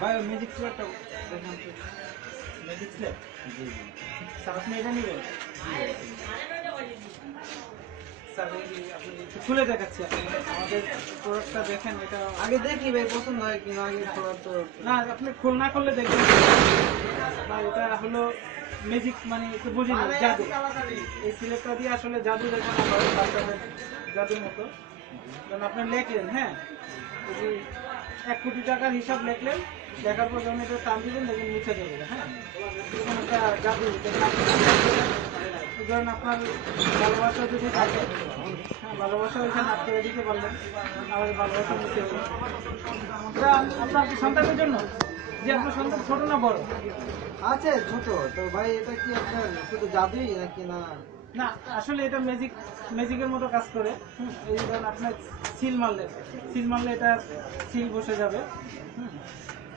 ভাই ম্যাজিক স্ল্যাবটা দেখান তো। ম্যাজিক স্ল্যাব জি জি স্যার আপনি এটা নেবেন স্যার এই আপনি একটু খুলে দেখাচ্ছি আপনি আমাদের প্রোডাক্টটা দেখেন এটা আগে দেখি ভাই পছন্দ হয় কিনা আগে থোড়া তো না আপনি খোল না করলে দেখবেন ভাই এটা হলো ম্যাজিক মানে একটু বুঝি না জাদু এই স্ল্যাবটা দিয়ে আসলে জাদু দেখানো হয় বাচ্চাদের জাদুর মতো কারণ আপনি লেখলেন হ্যাঁ যদি 1 কোটি টাকার হিসাব লেখলেন লেখার পর যখন এটা টান দিবেন দেখবেন মুছে যাবে হ্যাঁ এরকম একটা জাদু ধরেন আপনার ভালোবাসা যদি থাকে হ্যাঁ ভালোবাসা ওইখানে আটকে দিতে পারলেন আর ভালোবাসা মুছে যাবে এটা আপনার সন্তানের জন্য যে আপনার সন্তান ছোট না বড় আছে ছোট তো ভাই এটা কি আপনার শুধু জাদুই নাকি না না আসলে এটা ম্যাজিকের মতো কাজ করে এই ধরুন আপনার সিল মারলে এটা সিল বসে যাবে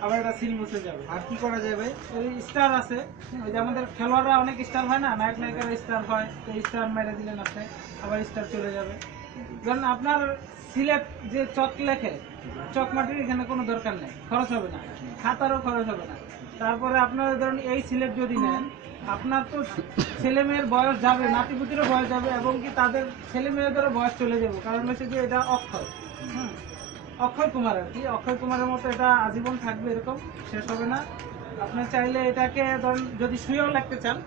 আবার এটা সিল মুছে যাবে আর কি করা যায় ভাই ওই স্টার আছে ওই যে আমাদের খেলোয়াড়রা অনেক স্টার হয় না নায়ক নায়িকার স্টার হয় তো স্টার মেরে দিলেন আপনি আবার স্টার চলে যাবে ধরুন আপনার সিলেট যে চক লেখে চক মাটির এখানে কোনো দরকার নেই খরচ হবে না খাতারও খরচ হবে না তারপরে আপনার ধরুন এই সিলেট যদি নেন আপনার তো ছেলে মেয়ের বয়স যাবে নাতিপুতিরও বয়স যাবে এবং কি তাদের ছেলে মেয়েদেরও বয়স চলে যাবে কারণ হচ্ছে যে এটা অক্ষয় অক্ষয় কুমার আর কি অক্ষয় কুমারের মতো এটা আজীবন থাকবে এরকম শেষ হবে না আপনি চাইলে এটাকে ধরুন যদি শুয়েও লিখতে চান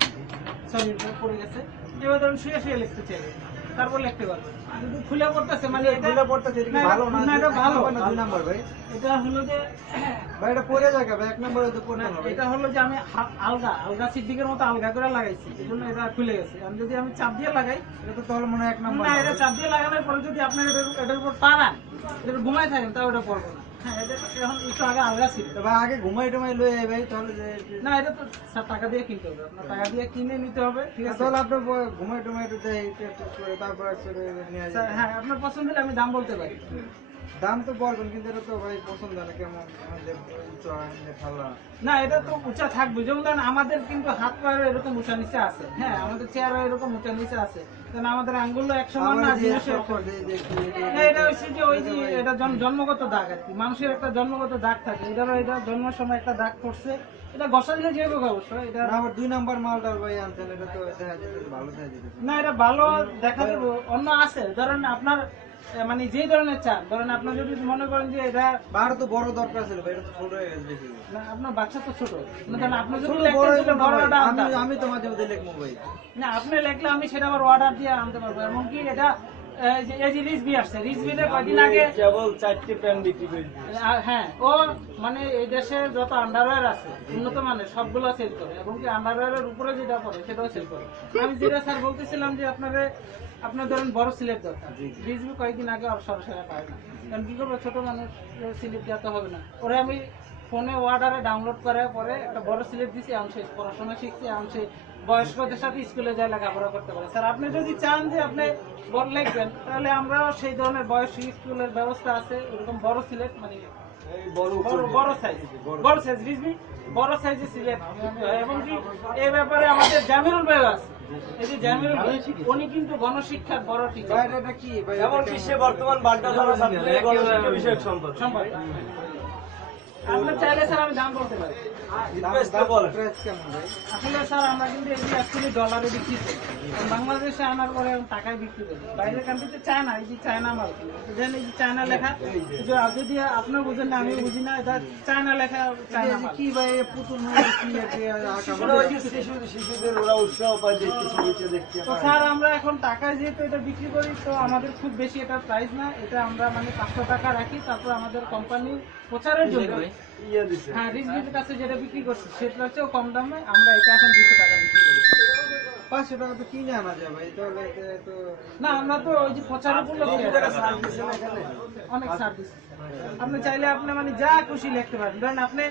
সরি পড়ে গেছে এবার ধরুন শুয়ে লিখতে চাইলে তারপর লিখতে পারবেন যদি খুলে পড়তেছে মানে এটা খুলে পড়তেছে এটা কি ভালো না এটা ভালো না 2 নাম্বার ভাই এটা হলো যে ভাই এটা পড়ে যায় ভাই 1 নম্বরে তো পড়ে না ভাই এটা হলো যে আমি আলগা সিদ্দিকের মতো আলগা করে লাগাইছি এজন্য এটা খুলে গেছে আমি যদি আমি চাপ দিয়ে লাগাই এটা তো তাহলে মনে হয় 1 নাম্বার না এটা চাপ দিয়ে লাগানোর পরে যদি আপনার এটার উপর পারান এটা ঘুমায় থাকেন তাও এটা পড়বো না হ্যাঁ এটা এখন একটু আগে আলগা ছিল তো ভাই আগে ঘুমাই টুমাই লয়ে আই ভাই তাহলে না এটা তো স্যার টাকা দিয়ে কিনতে হবে আপনার টাকা দিয়ে কিনে নিতে হবে ঠিক আছে তাহলে আপনার ঘুমাই টুমাই তো দেই তারপর নিয়ে স্যার হ্যাঁ আপনার পছন্দ হলে আমি দাম বলতে পারি দাম তো বলবেন কিন্তু এটা তো ভাই পছন্দ না কেমন আমাদের ঠাল্লা না এটা তো উঁচা থাকবে যেমন ধরেন আমাদের কিন্তু হাত পায়ের এরকম উঁচা নিচে আছে হ্যাঁ আমাদের চেয়ারও এরকম উঁচা নিচে আছে কারণ আমাদের আঙ্গুল এক সমান না জিনিসের এটা হচ্ছে যে ওই যে এটা জন্মগত দাগ আর কি মানুষের একটা জন্মগত দাগ থাকে এটারও এটা জন্মের সময় একটা দাগ পড়ছে এটা ঘষা দিলে যে হোক অবশ্য এটা আবার 2 নাম্বার মালটা ভাই আনছেন এটা তো দেখা যেতে ভালো দেখা যেতে না এটা ভালো দেখা যাবে অন্য আছে ধরেন আপনার মানে যে ধরনের চান ধরেন আপনার যদি মনে করেন যে এটা বার তো বড় দরকার ছিল ভাই এটা তো ছোট হয়ে গেছে বেশি না আপনার বাচ্চা তো ছোট আপনার যদি আমি তো মাঝে মধ্যে লিখবো ভাই না আপনি লিখলে আমি সেটা আবার অর্ডার দিয়ে আনতে পারবো এমনকি এটা এই যে রিজবি আসছে রিজবিতে কয়দিন আগে কেবল 4টি প্যান বিক্রি করে হ্যাঁ ও মানে এই দেশে যত আন্ডারওয়্যার আছে উন্নত মানের সবগুলো সেল করে এবং কি আন্ডারওয়্যারের উপরে যেটা পড়ে সেটাও সেল করে আমি যেটা স্যার বলতেছিলাম যে আপনার ধরেন বড় স্লিপ দরকার রিজবি কয়েকদিন আগে সরাসরি পায় না কারণ কি করবো ছোট মানুষ স্লিপ দেওয়া হবে না ওরা আমি ফোনে অর্ডারে ডাউনলোড করার পরে একটা বড় স্লিপ দিছি আমি সেই পড়াশোনা শিখছি আমি সেই বয়স্কদের সাথে স্কুলে যায় লেখাপড়া করতে পারে স্যার আপনি যদি চান যে আপনি বড় লিখবেন তাহলে আমরাও সেই ধরনের বয়স্ক স্কুলের ব্যবস্থা আছে ওরকম বড় সিলেট মানে বড় সাইজ রিজবি বড় সাইজের সিলেট এবং কি এই ব্যাপারে আমাদের জামিরুল ভাই আছে এই যে জামিরুল ভাই উনি কিন্তু গণশিক্ষার বড় টিচার এটা কি ভাই এমন কি সে বর্তমান বাড্ডা থানা ছাত্রলীগের গণশিক্ষা বিষয়ক সম্পদ আপনি চাইলে স্যার আমি দাম বলতে পারি প্রাইস কেমন ভাই আসলে স্যার আমরা কিন্তু এগুলি অ্যাকচুয়ালি ডলারে বিক্রি করি বাংলাদেশে আনার পরে টাকায় বিক্রি করি বাইরের কান্ট্রিতে চায়না এই যে চায়না মাল বুঝেন এই যে চায়না লেখা যদি আপনার বুঝেন না আমি বুঝি না এটা চায়না লেখা চায়না মাল কি ভাই পুতুল শিশুদের ওরা উৎসাহ পায় দেখতে তো স্যার আমরা এখন টাকায় যেহেতু এটা বিক্রি করি তো আমাদের খুব বেশি এটা প্রাইস না এটা আমরা মানে 500 টাকা রাখি তারপর আমাদের কোম্পানির প্রচারের জন্য হ্যাঁ রিজবির কাছে যেটা বিক্রি করছি সেটার চেয়েও কম দামে আমরা এটা এখন 200 টাকা বিক্রি করি 500 টাকা তো কিনে আনা যায় ভাই তাহলে তো না আমরা তো ওই যে প্রচারের উপলক্ষে অনেক সার্ভিস আপনি চাইলে আপনি মানে যা খুশি লিখতে পারেন ধরেন আপনি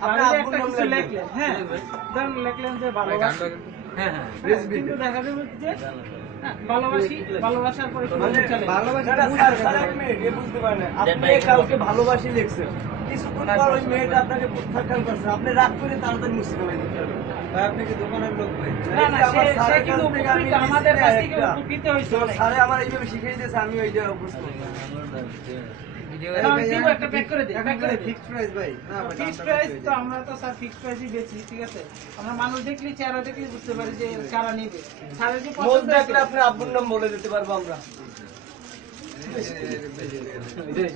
বাড়িতে একটা কিছু লিখলেন হ্যাঁ ধরেন লিখলেন যে ভালোবাসি কিন্তু দেখা যাবে যে ভালোবাসার পরে বুঝতে পারেন আপনি কাউকে ভালোবাসি লিখছেন কিছুক্ষণ পর ওই মেয়েটা আপনাকে প্রত্যাখ্যান করছে আপনি রাগ করে তাড়াতাড়ি মুছে ফেলে দিতে হবে ভাই আপনি কি দোকানের লোক ভাই সে কিন্তু উপকৃত আমাদের কাছ থেকে উপকৃত হয়েছে স্যারে আমার এইভাবে শিখিয়ে দিয়েছে আমি ওইটা অভ্যস্ত দিব, একটা প্যাক করে দিই, প্যাক করে দিই। ফিক্সড প্রাইস ভাই না ভাই, ফিক্সড দামটা প্রাইস কত তো আমরা তো স্যার ফিক্সড প্রাইসই বেচি, ঠিক আছে? আমরা মানুষ দেখলে, চেহারা দেখলে বুঝতে পারি যে কারা নিবে। স্যারের কি মোজ পছন্দ দেখলে হয়েছে? আপনার আব্বুর নাম বলে দিতে পারবো আমরা। এই যে-